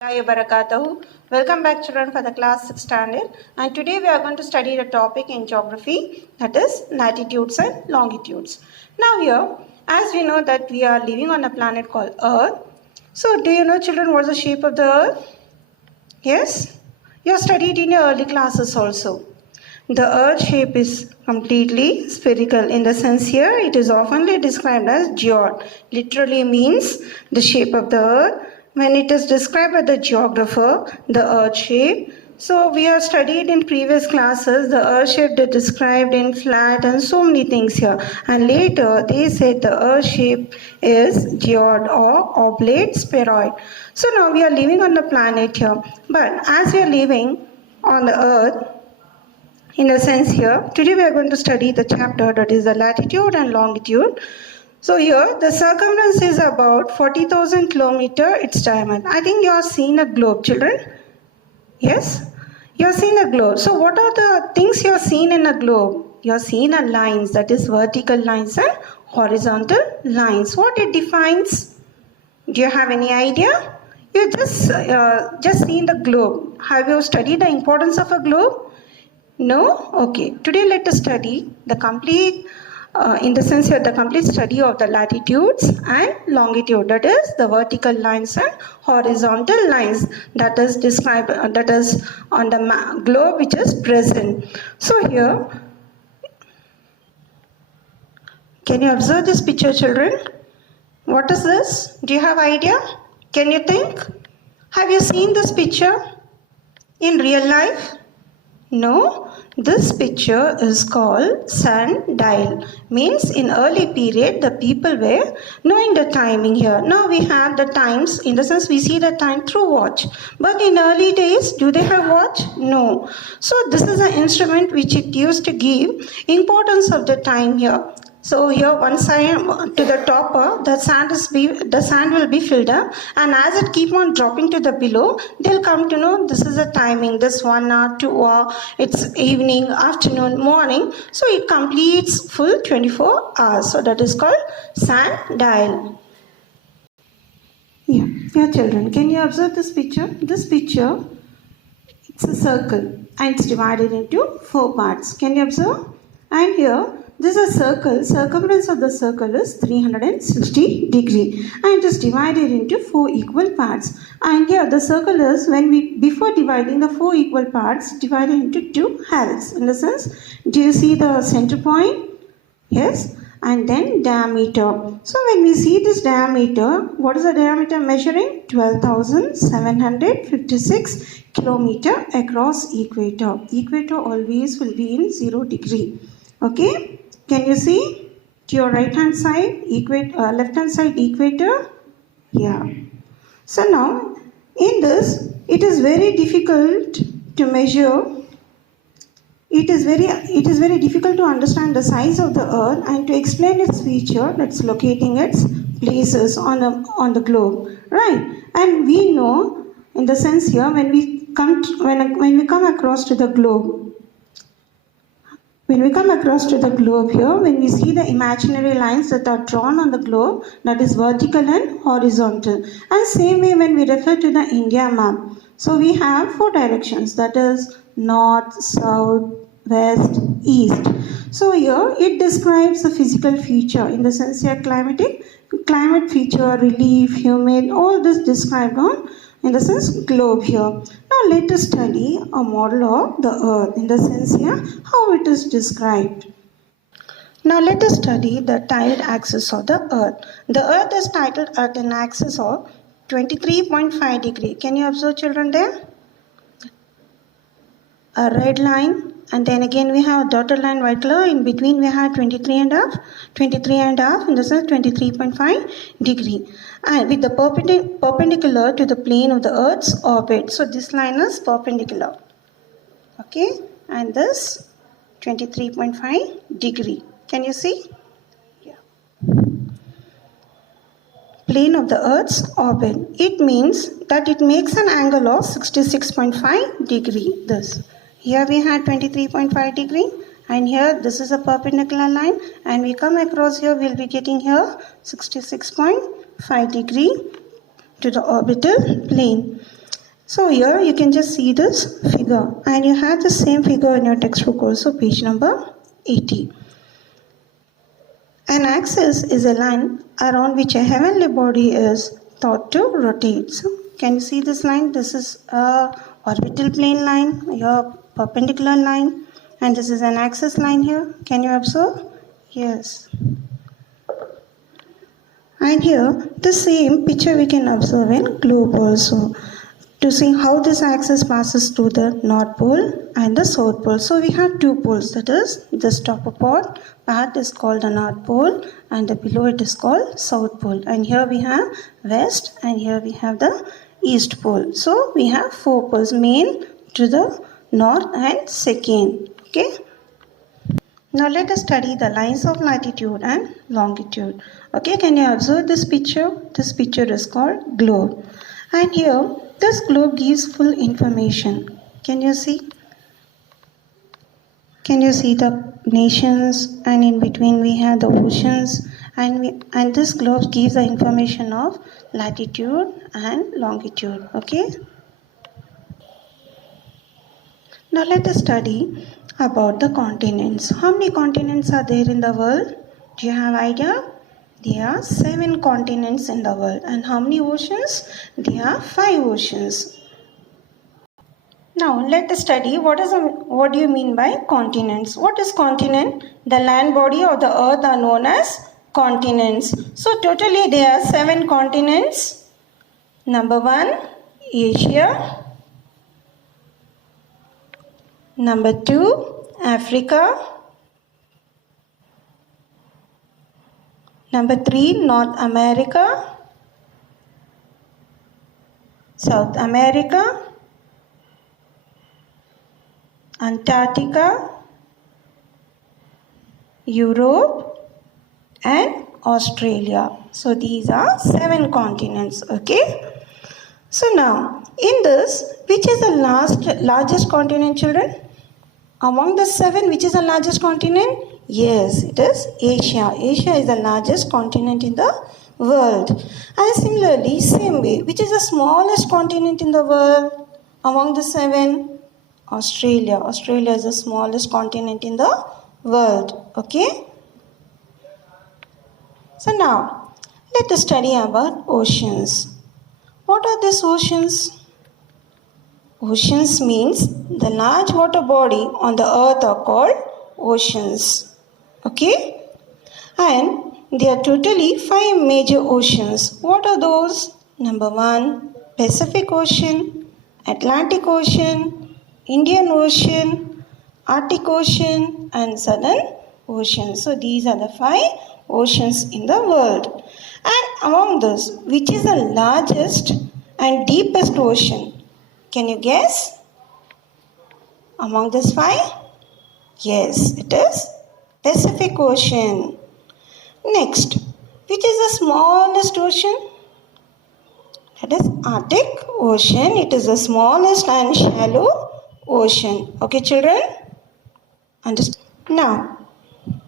Barakatuhu. Welcome back children for the class 6 standard, and today we are going to study the topic in geography, that is latitudes and longitudes. Now here, as we know that we are living on a planet called Earth. So do you know children what's the shape of the Earth? Yes? You have studied in your early classes also. The Earth shape is completely spherical. In the sense here, it is oftenly described as geode. Literally means the shape of the Earth. When it is described by the geographer, the Earth shape. So we have studied in previous classes the Earth shape they described in flat and so many things here. And later they said the Earth shape is geode or oblate spheroid. So now we are living on the planet here. But as we are living on the Earth, in a sense here, today we are going to study the chapter that is the latitude and longitude. So here the circumference is about 40,000 kilometer its diameter. I think you have seen a globe, children. Yes? You have seen a globe. So what are the things you have seen in a globe? You have seen a lines, that is vertical lines and horizontal lines. What it defines? Do you have any idea? You just seen the globe. Have you studied the importance of a globe? No? Okay. Today let us study the complete, in the sense here, the complete study of the latitudes and longitude. That is the vertical lines and horizontal lines that is described, that is on the globe which is present. So here, can you observe this picture, children? What is this? Do you have idea? Can you think? Have you seen this picture in real life? No, this picture is called sundial. Means in early period the people were knowing the timing here. Now we have the times, in the sense we see the time through watch. But in early days, do they have watch? No. So this is an instrument which it used to give importance of the time here. So here one side to the top, the sand will be filled up, and as it keep on dropping to the below, they'll come to know this is the timing, this 1 hour, 2 hour, it's evening, afternoon, morning. So it completes full 24 hours. So that is called sundial. Yeah, children, can you observe this picture? This picture, it's a circle and it's divided into 4 parts. Can you observe? And here, this is a circle. Circumference of the circle is 360 degree and it is divided into 4 equal parts. And here the circle is, before dividing the 4 equal parts, divided into 2 halves. In the sense, do you see the center point? Yes. And then diameter. So when we see this diameter, what is the diameter measuring? 12,756 kilometer across equator. Equator always will be in 0 degree. Okay. Can you see to your right hand side, left hand side equator? Yeah. So now in this, it is very difficult to measure. It is very difficult to understand the size of the Earth and to explain its feature, that's locating its places on the globe, right? And we know, in the sense here, when we come across to the globe. When we come across to the globe here, when we see the imaginary lines that are drawn on the globe, that is vertical and horizontal. And same way when we refer to the India map. So we have 4 directions, that is north, south, west, east. So here it describes the physical feature, in the sense here climate feature, relief, humid, all this described on, in the sense globe here. Now let us study a model of the Earth, in the sense here how it is described. Now let us study the tiled axis of the Earth. The Earth is tilted at an axis of 23.5 degree. Can you observe, children, there? A red line, and then again we have a dotted line white color. In between we have 23 and a half, in the sense 23.5 degree, and with the perpendicular to the plane of the Earth's orbit. So this line is perpendicular. Okay, and this 23.5 degree. Can you see? Yeah. Plane of the Earth's orbit. It means that it makes an angle of 66.5 degree. This. Here we had 23.5 degree, and here this is a perpendicular line, and we come across here, we'll be getting here 66.5 degree to the orbital plane. So here you can just see this figure, and you have the same figure in your textbook also, page number 80. An axis is a line around which a heavenly body is thought to rotate. So can you see this line? This is a orbital plane line, your perpendicular line, and this is an axis line here. Can you observe? Yes. And here the same picture we can observe in globe also, to see how this axis passes to the North Pole and the South Pole. So we have two poles, that is this top part is called the North Pole and the below it is called South Pole. And here we have West and here we have the East Pole. So we have four poles, main to the north and second. Okay. Now let us study the lines of latitude and longitude. Okay, can you observe this picture? This picture is called globe. And here this globe gives full information. Can you see? Can you see the nations, and in between we have the oceans, and this globe gives the information of latitude and longitude. Okay. Now let us study about the continents. How many continents are there in the world? Do you have idea? There are 7 continents in the world. And how many oceans? There are 5 oceans. Now let us study what do you mean by continents. What is continent? The land body of the earth are known as continents. So totally there are 7 continents. Number 1, Asia. Number 2, Africa. Number 3, North America, South America, Antarctica, Europe, and Australia. So these are 7 continents. Okay. So now in this, which is the largest continent, children? Among the 7, which is the largest continent? Yes, it is Asia. Asia is the largest continent in the world. And similarly, same way, which is the smallest continent in the world? Among the 7, Australia. Australia is the smallest continent in the world. Okay. So now, let us study about oceans. What are these oceans? Oceans means the large water body on the earth are called oceans. Okay? And there are totally 5 major oceans. What are those? Number 1, Pacific Ocean, Atlantic Ocean, Indian Ocean, Arctic Ocean, and Southern Ocean. So these are the 5 oceans in the world. And among those, which is the largest and deepest ocean? Can you guess? Among these 5? Yes, it is Pacific Ocean. Next, which is the smallest ocean? That is Arctic Ocean. It is the smallest and shallow ocean. Okay, children? Understand? Now,